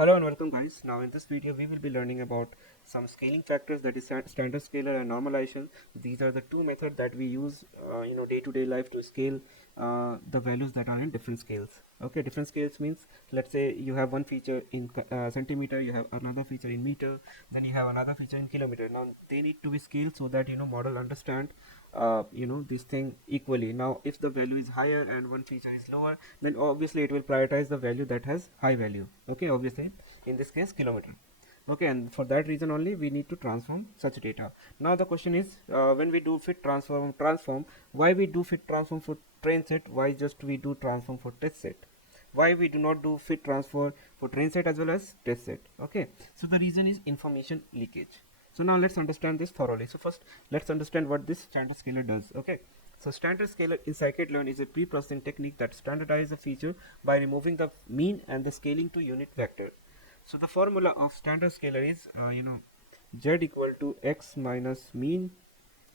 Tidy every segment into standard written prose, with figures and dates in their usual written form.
Hello and welcome guys. Now in this video we will be learning about some scaling factors, that is standard scaler and normalization. These are the two methods that we use day-to-day life to scale the values that are in different scales. Okay, different scales means, let's say you have one feature in centimeter, you have another feature in meter, then you have another feature in kilometer. Now they need to be scaled so that model understand this thing equally. Now if the value is higher and one feature is lower, then obviously it will prioritize the value that has high value. Okay, obviously in this case kilometer. Okay, and for that reason only we need to transform such data. Now the question is, when we do fit transform, why we do fit transform for train set, why just we do transform for test set, why we do not do fit transfer for train set as well as test set? Okay, so the reason is information leakage. So now let's understand this thoroughly. So first let's understand what this standard scaler does. Okay, so standard scaler in scikit-learn is a pre-processing technique that standardizes a feature by removing the mean and the scaling to unit vector. So the formula of standard scaler is z equal to x minus mean,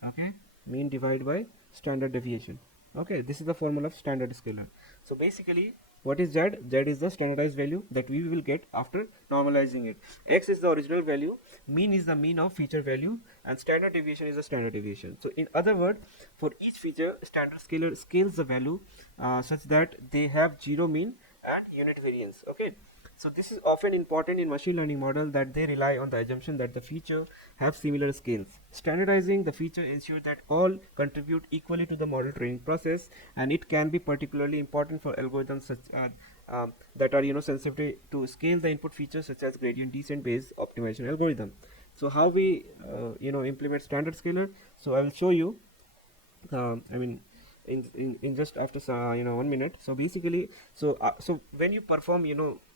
okay, mean divided by standard deviation. Okay, this is the formula of standard scaler. So basically what is z? Z is the standardized value that we will get after normalizing it. X is the original value, mean is the mean of feature value, and standard deviation is the standard deviation. So in other words, for each feature standard scaler scales the value such that they have zero mean and unit variance. Okay, so this is often important in machine learning model that they rely on the assumption that the feature have similar scales. Standardizing the feature ensures that all contribute equally to the model training process, and it can be particularly important for algorithms such that are sensitive to scale the input features such as gradient descent based optimization algorithm. So how we implement standard scaler? So I will show you. I mean, in just after 1 minute. So basically, so when you perform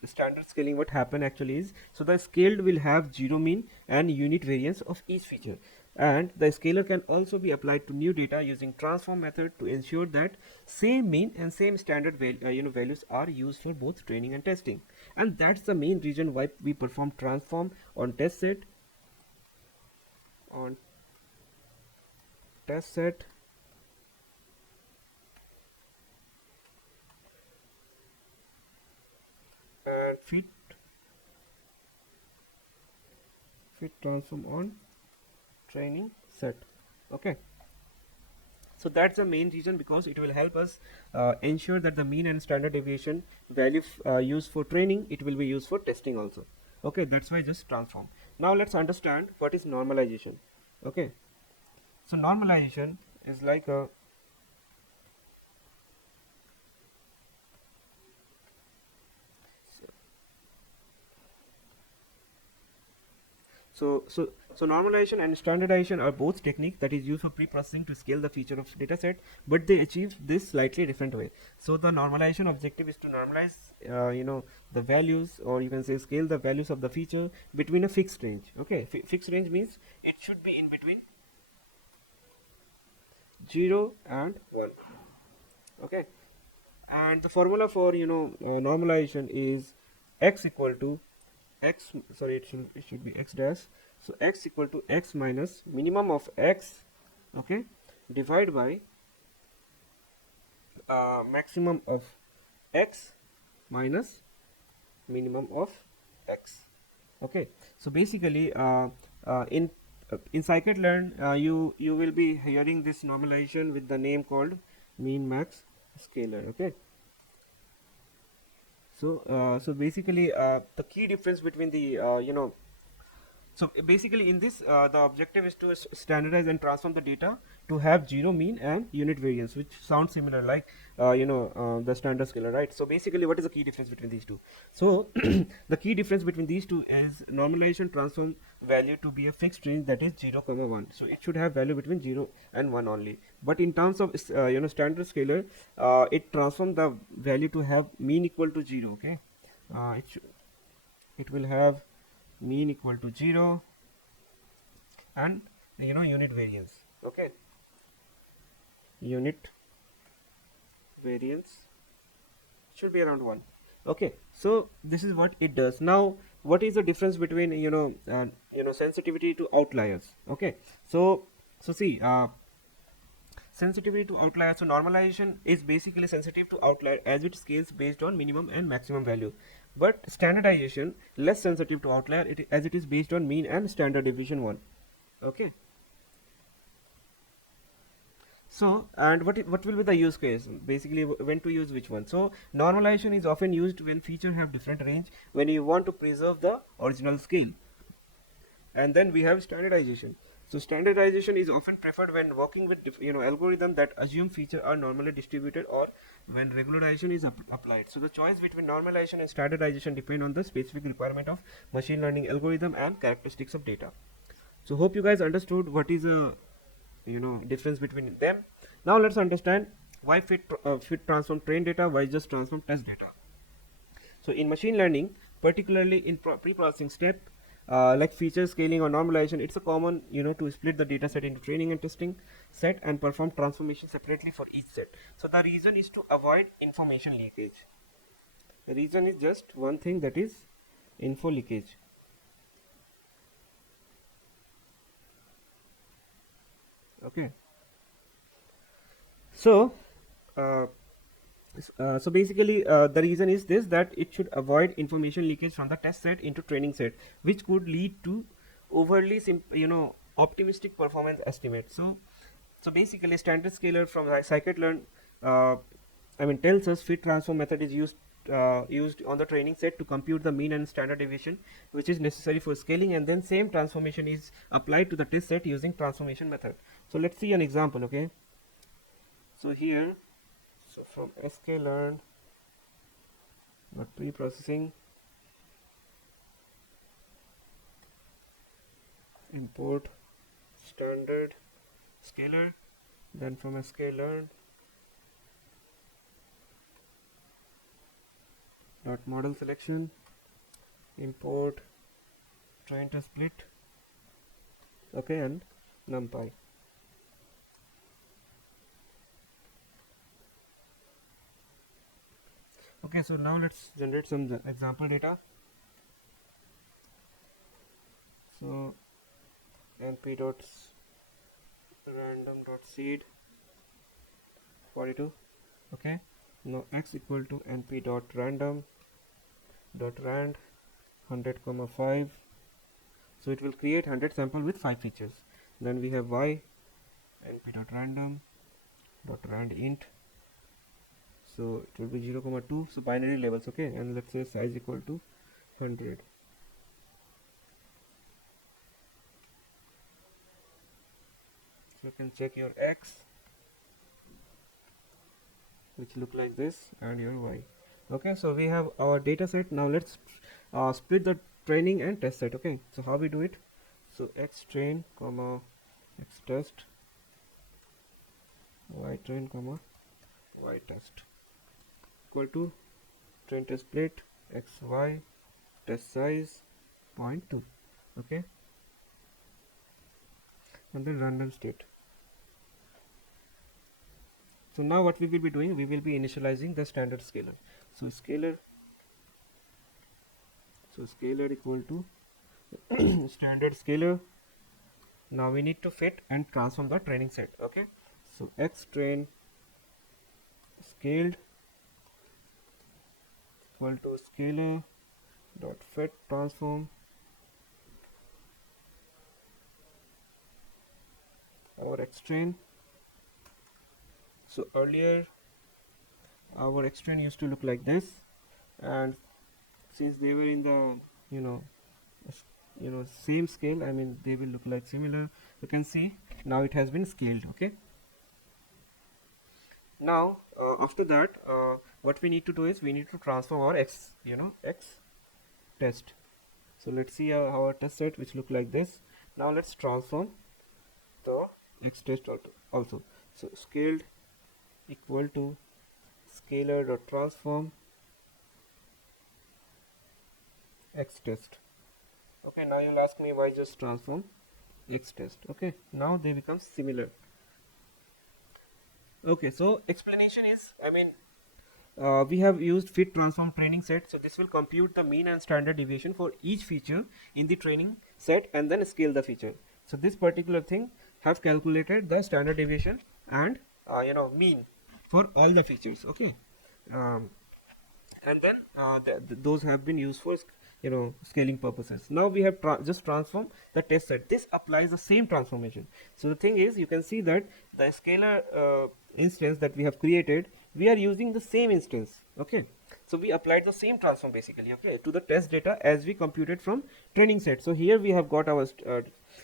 standard scaling, what happen actually is, so the scaled will have zero mean and unit variance of each feature, and the scaler can also be applied to new data using transform method to ensure that same mean and same standard values are used for both training and testing. And that's the main reason why we perform transform on test set, on test set and fit transform on training set. Okay, so that's the main reason, because it will help us ensure that the mean and standard deviation value used for training, it will be used for testing also. Okay, that's why just transform. Now let's understand what is normalization. Okay, so normalization is like a, so normalization and standardization are both techniques that is used for pre-processing to scale the feature of dataset, but they achieve this slightly different way. So the normalization objective is to normalize the values, or you can say scale the values of the feature between a fixed range. Okay, fixed range means it should be in between 0 and 1. Okay, and the formula for normalization is x equal to x, sorry, it should be x dash. So x equal to x minus minimum of x, okay, divide by maximum of x minus minimum of x. Okay, so basically in scikit-learn you will be hearing this normalization with the name called mean max scaler. Okay, so basically the key difference between the so basically in this the objective is to standardize and transform the data to have zero mean and unit variance, which sounds similar like the standard scaler, right? So basically what is the key difference between these two? So the key difference between these two is normalization transform value to be a fixed range, that is 0 comma 1. So it should have value between 0 and 1 only. But in terms of standard scaler, it transform the value to have mean equal to 0. Okay, it will have mean equal to 0 and unit variance. Okay, unit variance should be around 1. Okay, so this is what it does. Now what is the difference between sensitivity to outliers? Okay, so see sensitivity to outlier. So normalization is basically sensitive to outlier as it scales based on minimum and maximum value, but standardization less sensitive to outlier as it is based on mean and standard deviation 1. Okay. So, and what will be the use case? Basically, when to use which one? So, normalization is often used when features have different range, when you want to preserve the original scale. And then we have standardization. So, standardization is often preferred when working with algorithm that assume features are normally distributed, or when regularization is applied. So, the choice between normalization and standardization depend on the specific requirement of machine learning algorithm and characteristics of data. So, hope you guys understood what is a difference between them. Now let's understand why fit transform train data, why just transform test data. So in machine learning, particularly in pre-processing step, like feature scaling or normalization, it's a common to split the data set into training and testing set and perform transformation separately for each set. So the reason is to avoid information leakage. The reason is just one thing, that is info leakage. Okay. So so basically the reason is this, that it should avoid information leakage from the test set into training set, which could lead to overly optimistic performance estimate. So basically standard scaler from scikit-learn tells us fit transform method is used on the training set to compute the mean and standard deviation which is necessary for scaling, and then same transformation is applied to the test set using transformation method. So let's see an example. Okay, so here, so from sklearn pre-processing, import standard scaler, then from sklearn model selection, import train to split, okay, and numpy. Okay, so now let's generate some example data. So np.random.seed 42. Okay, now x equal to np.random.rand 100,5. so it will create 100 sample with 5 features. Then we have y np.random.rand int, so it will be 0,2, so binary labels. Okay, and let's say size equal to 100. So you can check your x, which look like this, and your y. Okay, so we have our data set. Now let's split the training and test set. Okay, so how we do it? So x train comma x test, y train comma y test equal to train test split x y test size 0.2. okay, and then random state. So now what we will be doing, we will be initializing the standard scaler. So scaler equal to standard scaler. Now we need to fit and transform the training set. Okay, so x train scaled equal to scaler dot fit transform our x train. So earlier our x train used to look like this, and since they were in the same scale, I mean they will look like similar, you can see now it has been scaled. Okay, now after that what we need to do is we need to transform our x test. So let's see our test set, which look like this. Now let's transform the x test also. So scaled equal to scalar dot transform x test. Okay, now you'll ask me why just transform x test. Okay, now they become similar. Okay, so explanation is, we have used fit transform training set, so this will compute the mean and standard deviation for each feature in the training set and then scale the feature. So this particular thing have calculated the standard deviation and mean for all the features. Okay. um, and then those have been used for scaling purposes. Now we have just transformed the test set. This applies the same transformation. So the thing is, you can see that the scalar instance that we have created, we are using the same instance. Okay, so we applied the same transform basically, okay, to the test data as we computed from training set. So here we have got our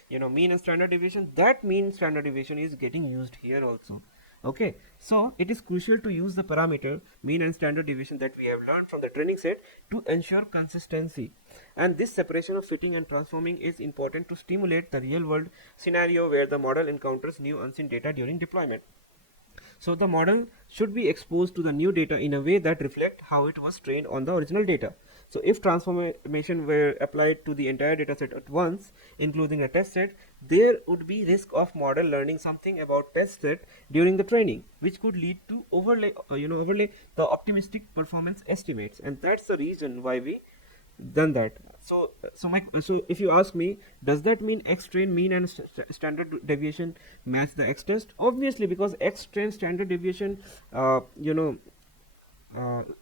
mean and standard deviation. That mean standard deviation is getting used here also. Okay, so it is crucial to use the parameter mean and standard deviation that we have learned from the training set to ensure consistency. And this separation of fitting and transforming is important to stimulate the real world scenario where the model encounters new unseen data during deployment. So the model should be exposed to the new data in a way that reflect how it was trained on the original data. So if transformation were applied to the entire data set at once, including a test set, there would be risk of model learning something about test set during the training, which could lead to overlay the optimistic performance estimates. And that's the reason why we done that. So if you ask me, does that mean X train mean and standard deviation match the X test? Obviously, because X train standard deviation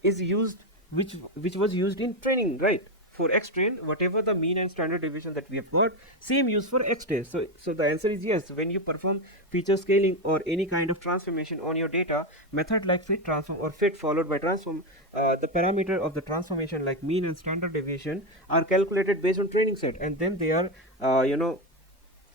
is used, which was used in training, right? For X train, whatever the mean and standard deviation that we have got, same use for X test. So the answer is yes. When you perform feature scaling or any kind of transformation on your data, method like fit transform or fit followed by transform, the parameter of the transformation like mean and standard deviation are calculated based on training set, and then they are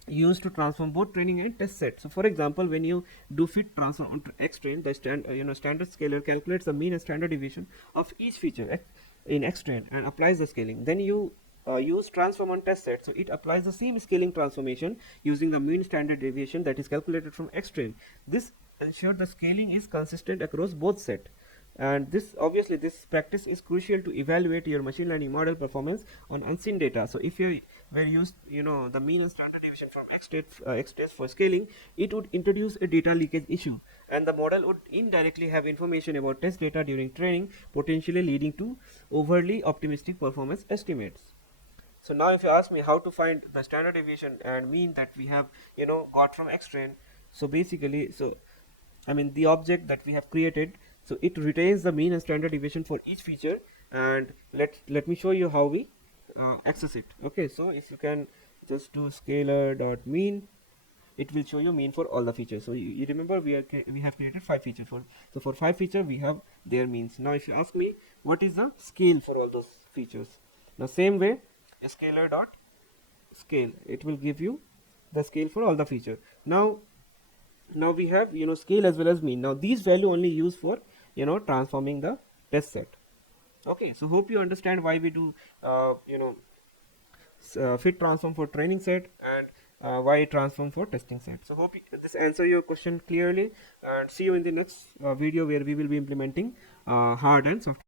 used to transform both training and test set. So for example, when you do fit transform on X train, the standard scaler calculates the mean and standard deviation of each feature in X train and applies the scaling. Then you use transform on test set, so it applies the same scaling transformation using the mean standard deviation that is calculated from X train. This ensures the scaling is consistent across both set. And this practice is crucial to evaluate your machine learning model performance on unseen data. So if you were used the mean and standard deviation from X test for scaling, it would introduce a data leakage issue, and the model would indirectly have information about test data during training, potentially leading to overly optimistic performance estimates. So now if you ask me how to find the standard deviation and mean that we have got from X train, so basically, the object that we have created, so it retains the mean and standard deviation for each feature, and let me show you how we access it. Okay, so if you can just do scalar dot mean, it will show you mean for all the features. So you remember we have created 5 features so for 5 features we have their means. Now if you ask me what is the scale for all those features, now same way, a scalar dot scale, it will give you the scale for all the features. Now we have scale as well as mean. Now these value only used for transforming the test set. Okay, so hope you understand why we do fit transform for training set and why transform for testing set. So hope this answer your question clearly, and see you in the next video where we will be implementing hard and soft.